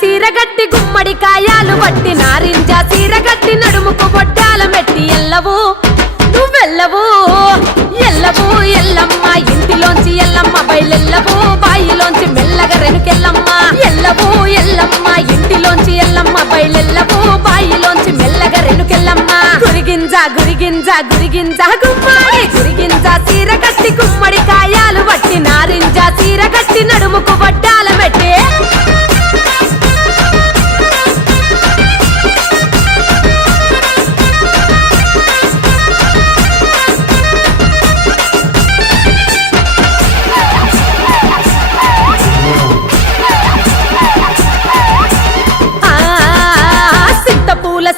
సీరగట్టి గుమ్మడి కాయాలు బట్టి నారింజ సీరగట్టి నడుముకు బొడ్డాల మెట్టి ఎల్లవు నువ్వెల్లవు ఎల్లవు ఎల్లమ్మ ఇంటిలోంచి ఎల్లమ్మ బయలెల్లవు బాయిలోంచి మెల్లగా రెనుకెల్లమ్మ ఎల్లవు ఎల్లమ్మ ఇంటిలోంచి ఎల్లమ్మ బయలెల్లవు బాయిలోంచి మెల్లగా రెనుకెల్లమ్మ గురిగింజ గురిగింజ గురిగింజ గుమ్మడి గురిగింజ సీరగట్టి గుమ్మడి కాయాలు బట్టి నారింజ సీరగట్టి నడుముకు బొడ్డాల మెట్టి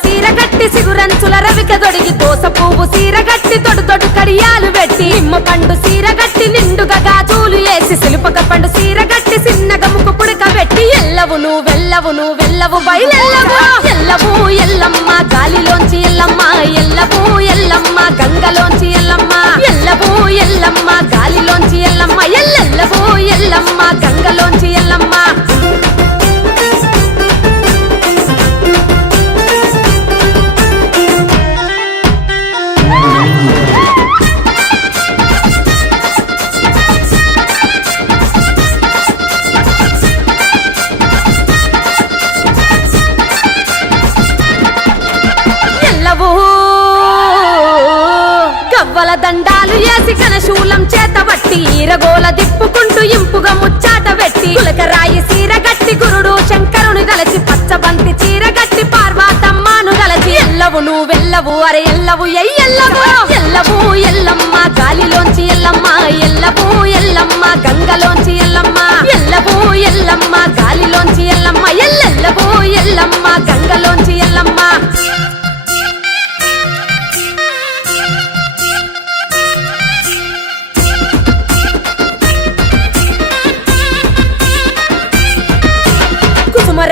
సీరగట్టి సిగురంచుల రవిక దొడిగి దోస పువ్వు సీరగట్టి తొడు తొడు కడియాలు పెట్టి నిమ్మ పండు సీరగట్టి నిండుగా గాజులు వేసి సిలుపక పండు సీరగట్టి సిన్నగా ముక్కు పుడక పెట్టి ఎల్లవు నువ్వెల్లవు బయలెల్లవు ఎల్లవు ఎల్లమ్మ గాలిలోంచి ఎల్లమ్మ ఎల్లవు ఎల్లమ్మ గంగలోంచి ఎల్లమ్మ ఎల్లవు ఎల్లమ్మ గాలిలోంచి ఎల్లమ్మ ఎల్లెల్లవు ఎల్లమ్మ గంగలోంచి ఎల్లమ్మ గవ్వల దండాలు వేసి కనశూలం చేతబట్టి ఈరగోల దిప్పుకుంటూ ఇంపుగా ముచ్చాట పెట్టి కులకరాయి సీరగట్టి గురుడు శంకరుని గలచి పచ్చబంతి చీరగట్టి పార్వతమ్మను గలచి ఎల్లవు నువ్వెల్లవు అరే ఎల్లవు ఎల్లవు ఎల్లవు ఎల్లమ్మ గాలిలోంచి ఎల్లమ్మ ఎల్లవు ఎల్లమ్మ గంగలోంచి ఎల్లమ్మ ఎల్లవు ఎల్లమ్మ గాలిలోంచి ఎల్లమ్మ ఎల్లెల్లవు ఎల్లమ్మ గంగలోంచి ఎల్లమ్మ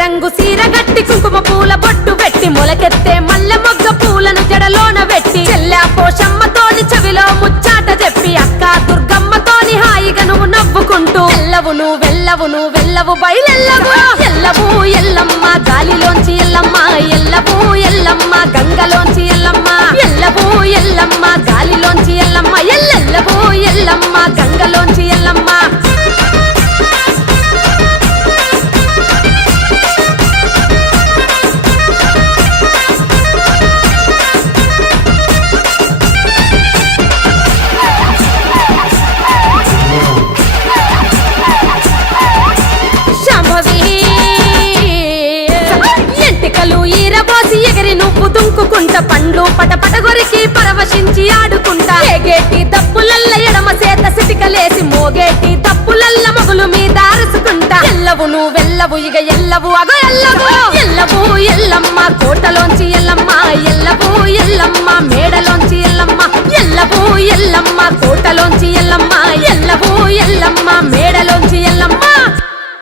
రంగు సీరగట్టి కుంకుమ పూల బొట్టు పెట్టి మొలకెత్తే మల్లె మొగ్గ పూలను జడలోన పెట్టి చెల్లె పోషమ్మతోని చెవిలో ముచ్చాట చెప్పి అక్క దుర్గమ్మతోని హాయిగా నువ్వు నవ్వుకుంటూ నువ్వెల్లవు బయలెల్లవు ఎల్లవు ఎల్లమ్మ గాలిలోంచి ఎల్లమ్మ ఎల్లవు ఎల్లమ్మ గంగలోంచి ఎల్లమ్మ ఎల్లవు ఎల్లమ్మ గాలిలోంచి ఎల్లమ్మ ఎల్లెల్లవు ఎల్లమ్మ గంగలోంచి ఎల్లమ్మ నువ్వు దుంకుకుంట పండ్లు పటపట గొరికి పరవశించి ఆడుకుంటా ఏగేటి దప్పులల్ల ఎడమ చేత సిటికలేసి మోగేటి దప్పులల్ల మొగులు మీద అరుసుకుంటా ఎల్లవు నువ్వెల్లవు ఇక ఎల్లవు అగో ఎల్లవు ఎల్లమ్మ కోటలోంచి ఎల్లమ్మ ఎల్లవు ఎల్లమ్మ మేడలోంచి ఎల్లమ్మ ఎల్లవు ఎల్లమ్మ కోటలోంచి ఎల్లమ్మ ఎల్లవు ఎల్లమ్మ మేడలో